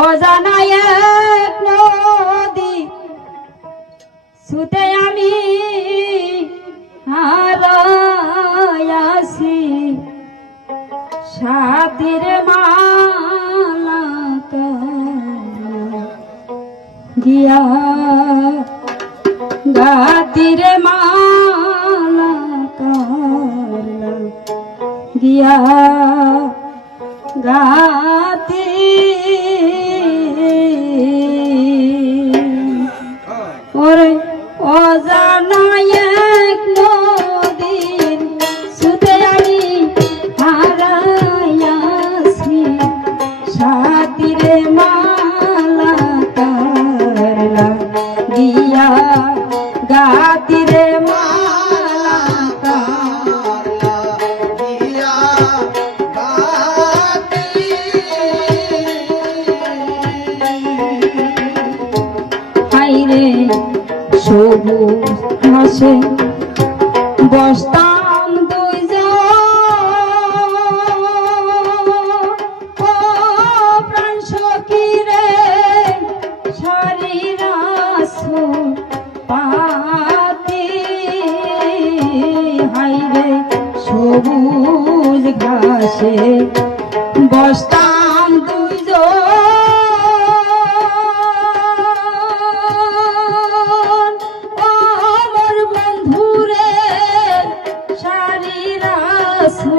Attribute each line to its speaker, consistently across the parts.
Speaker 1: অজানা এক নদী সুতে আমি হারায়াছি সাতির মালা দিয়া গাতির মালা দিয়া গাতি সাতিরে মালা করলা গিয়া গাতিরে মালা করলা হাইরে সবুজ ঘাসে বসতাম ঘাসে বসতাম দুইজন। আমার বন্ধুরে শাড়ি আসো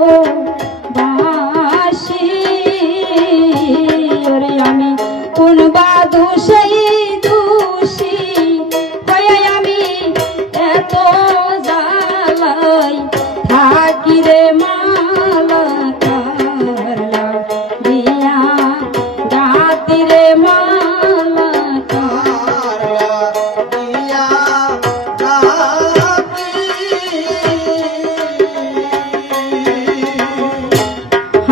Speaker 1: হইল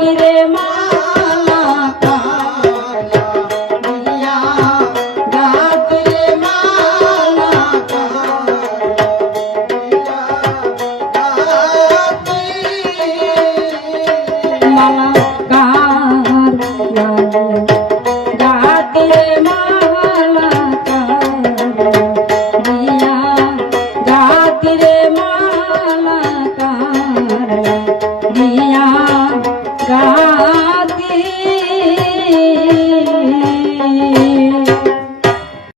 Speaker 1: পাখিরে মা